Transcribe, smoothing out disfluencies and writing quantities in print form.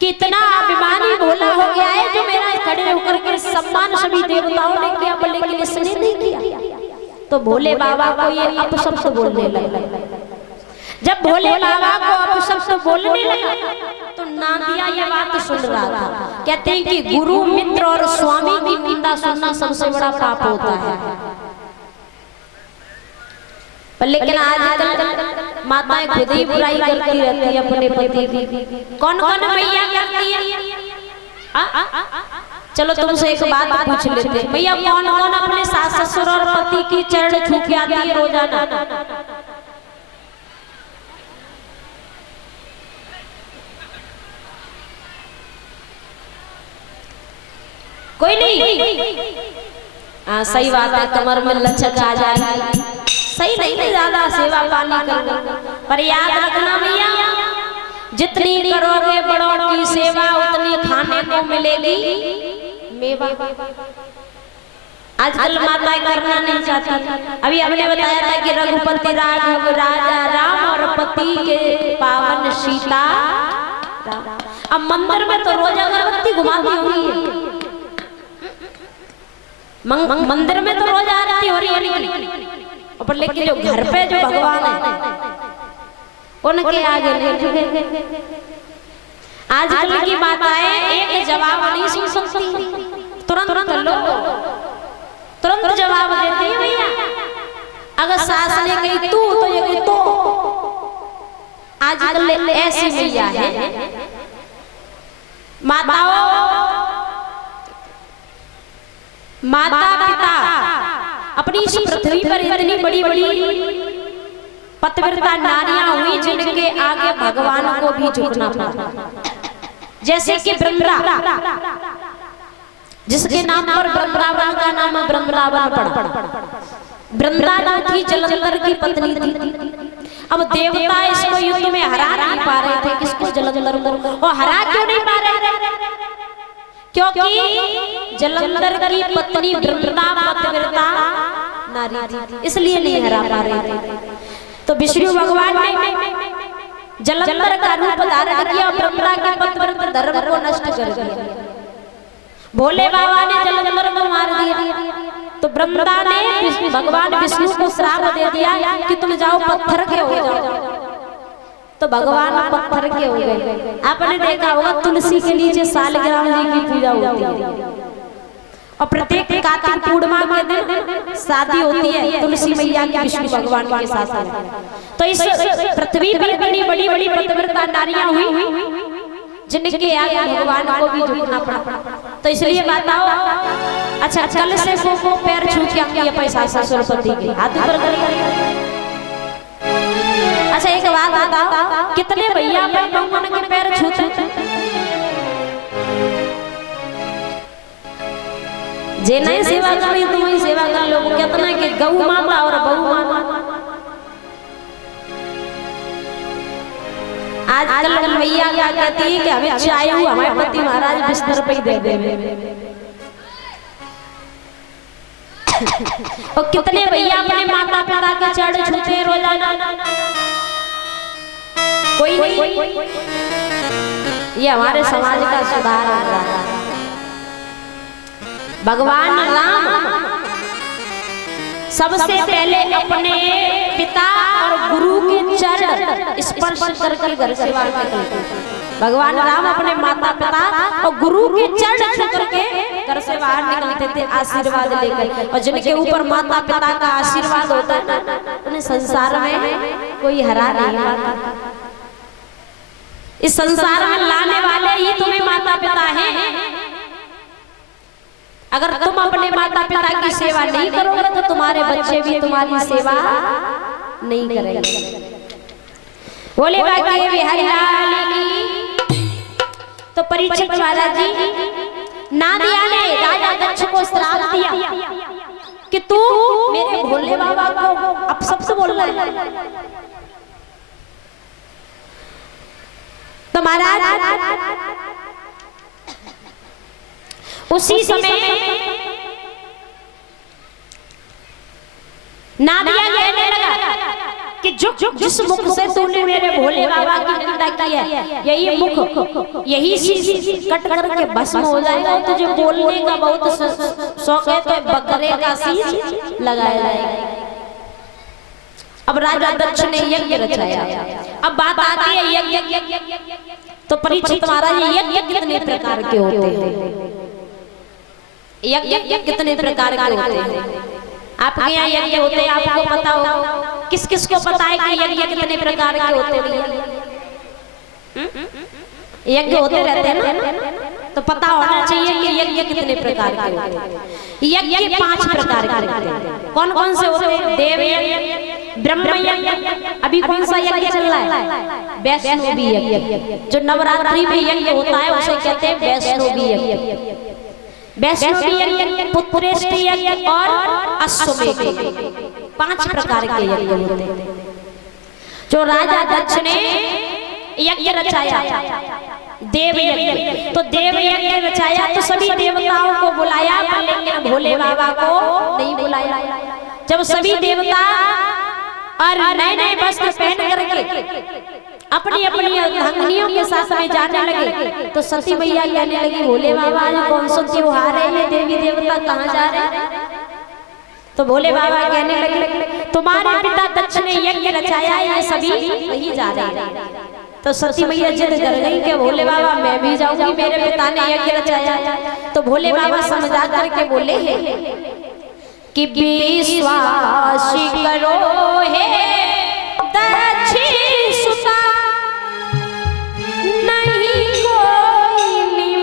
कितना अभिमानी भोला हो गया है जो मेरा खड़े होकर के सम्मान सभी देवताओं ने किया, लेकिन इसने नहीं किया। तो भोले बाबा को ये अपशब्द बोलने लगा। जब भोले बाबा को अपशब्द बोलने लगा तो नादिया ये बात सुन रहा था। कहते हैं कि गुरु मित्र और स्वामी की निंदा सुनना सबसे बड़ा पाप होता है। लेकिन आजकल माताएं खुद ही बुराई करती रहती है अपने पति की। कौन कौन मैया करती है? चलो तुमसे एक बात पूछ लेते, भैया कौन कौन अपने सास ससुर और पति की चरण छू के आती है रोजाना? कोई नहीं। हाँ सही बात है, कमर में लचक आ जाएगी। सही नहीं ज्यादा सेवा पानी करना, पर याद रखना भैया जितनी करोगे बड़ों की सेवा उतनी खाने को मिलेगी मेवा। आजकल माताएं करना नहीं चाहती। अभी हमने बताया था कि रघुपति राघव राजा राम और पति के पावन सीता। अब मंदिर में तो रोज अगरबत्ती घुमाती होगी, मंदिर में तो रोज आरती हो रही है, पर लेकिन जो घर पे जो भगवान है उनके आगे नहीं। आजकल की माताएं एक जवाब नहीं सुन सकती, तुरंत जवाब देती है भैया। अगर सास ने कही तू तो ये कही तो। आजकल ऐसी मैया है। माता पिता अपनी इस पृथ्वी पर इतनी बड़ी बड़ी पतिव्रता नारियां हुई जिनके आगे भगवान को भी झुकना पड़ा। जैसे कि वृंदा, जिसके नाम पर वृंदावन का नाम वृंदावन पड़ा। वृंदा जो थी जलंधर की पत्नी थी। अब देवता इसको युद्ध में हरा नहीं पा रहे थे, किसको? जलंधर को। और हरा क्यों नहीं पा रहे थे? क्योंकि जलंधर की पत्नी वृंदा पतिव्रता नारी थी, इसलिए नहीं हरा पा रहे थे। तो विष्णु भगवान ने जलंधर का रूप धारण किया, वृंदा के पतिव्रता धर्म को नष्ट कर दिया। भोले बाबा ने जलंधर को मार दिया, तो वृंदा ने भगवान विष्णु को श्राप दे दिया कि तुम जाओ पत्थर के हो जाओ। तो भगवान पत्थर के हो गए। आपने देखा होगा तुलसी के नीचे सालग्राम जी की पूजा होती है, और प्रत्येक कार्तिक पूर्णिमा के दिन शादी होती है तुलसी मैया की विष्णु भगवान के साथ। तो इस पृथ्वी पर इतनी बड़ी बड़ी पतिव्रता नारियां हुई जिनके आगे भगवान को भी झुकना पड़ा। तो इसलिए बताओ, अच्छा कल से वो पैर छू के आके ये पैसा सरस्वती के हाथ ऊपर करेंगे। अच्छा एक बात बताओ, कितने भैया भगवान के पैर छूते? जे नहीं सेवा करी तुम ही सेवा कर लो। कहते ना कि गौ माता और बहु माता। आजकल भैया क्या कहती है कि हमें चाय हुआ हमारे पति महाराज बिस्तर पे ही दे दे। और कितने भैया अपने माता पिता के चरण छूते हैं रोजाना? कोई नहीं। ये हमारे समाज का सुधार हो रहा है। भगवान राम सबसे पहले अपने पिता और गुरु के चरण स्पर्श करके घर से बाहर निकलते। भगवान राम अपने माता पिता और गुरु के चरण छू करके घर से बाहर निकलते थे आशीर्वाद लेकर। और जिनके ऊपर माता पिता का आशीर्वाद होता है ना, उन्हें संसार में कोई हरा नहीं पाता। इस संसार में लाने वाले ही तुम्हें माता पिता हैं। अगर तुम अपने माता पिता की सेवा नहीं करोगे तो तुम्हारे बच्चे भी तुम्हारी सेवा नहीं करेंगे। बोले बाकी बिहारी लाल की। तो परीक्षित महाराज जी नादिया ने राजा दक्ष को श्राप दिया कि तू मेरे भोले बाबा को अपशब्द बोल रहा है। तो महाराज उसी समय नादिया कहने लगा कि कि जो जिस मुख से तूने मेरे भोले बाबा की निंदा की है, यही मुख यही सी कट करके भस्म हो जाएगा। तुझे बोलने का बहुत शौक है तो बकरे का सींग लगाया जाएगा। अब राजा दक्ष ने यज्ञ रचाया। अब बात आती है यज्ञ, तो परीक्षित महाराज यज्ञ कितने प्रकार के होते हैं? यज्ञ कितने प्रकार के होते हैं? आपके यहाँ यज्ञ होते हैं, आपको पता हो? किस किस को पता है कि यज्ञ कितने प्रकार के होते हैं? यज्ञ होते रहते हैं ना, तो पता होना चाहिए कि यज्ञ कितने प्रकार के होते हैं। यज्ञ 5 प्रकार के होते हैं। कौन कौन से होते हैं? देव यज्ञ, ब्रह्म यज्ञ, अभी कौन सा यज्ञ चल रहा है? वैष्णवी यज्ञ। जो नवरात्रि में यज्ञ होता है उसे कहते हैं वैष्णवी यज्ञ। वैष्णवी यज्ञ, पुत्रेष्ठ यज्ञ और अश्वमेध यज्ञ, 5 प्रकार के यज्ञ होते हैं। जो राजा दक्ष ने यज्ञ रचाया देव यज्ञ, तो देव यज्ञ रचाया तो सभी देवताओं को बुलाया, लेकिन भोले बाबा को नहीं बुलाया। जब सभी देवता और नए नए वस्त्र पहन करके अपनी अपनी अंगनियों के साथ में जाने लगे, तो सती मैया कहने लगी, भोले बाबा आज कौन सा त्योहार है, ये देवी देवता कहाँ जा रहे हैं? तो भोले बाबा कहने लगे, तुम्हारे पिता दक्ष ने यज्ञ रचाया है, ये सभी वही जा रहे हैं। तो सती मैया जिद कर गई कि भोले बाबा मैं भी जाऊंगी, मेरे पिता ने यज्ञ रचाया। तो भोले बाबा समझा करके बोले कि विश्वास करो हे दक्ष